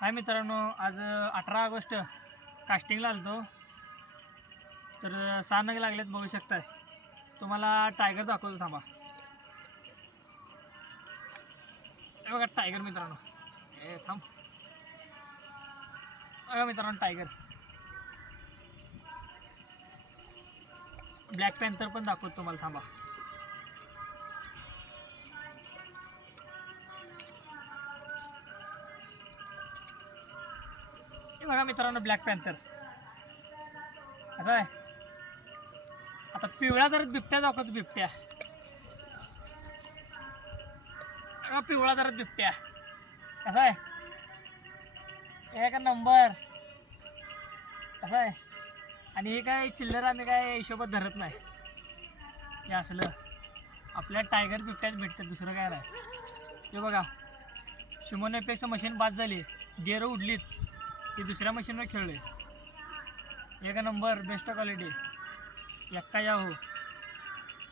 हाय मित्रांनो, आज 18 ऑगस्ट कास्टिंगला आलतो. तर 6 नग लागलेत बघू शकताय. तुम्हाला टायगर दाखवतो थांबा. हे बघा टायगर मित्रांनो, हे थांब. बघा मित्रांनो टायगर. ब्लॅक पॅन्थर पण दाखवतो तुम्हाला थांबा. हे बघा मित्रांनो ब्लॅक पॅन्थर असं आहे. आता पिवळा जर बिबट्या दाखवतो. बिबट्या बघा, पिवळा जरा बिबट्या कसा आहे, एक नंबर कसं आहे. आणि हे काय चिल्लर आम्ही काय हिशोबात धरत नाही. हे असलं आपल्या टायगर बिबट्याच भेटते, दुसरं काय नाही. हे बघा शिमोनेपेक्षा मशीन बाद झाली, गेअर उडलीत, ती दुसऱ्या मशीनवर खेळले. एक नंबर बेस्ट क्वालिटी, एक्का या हो.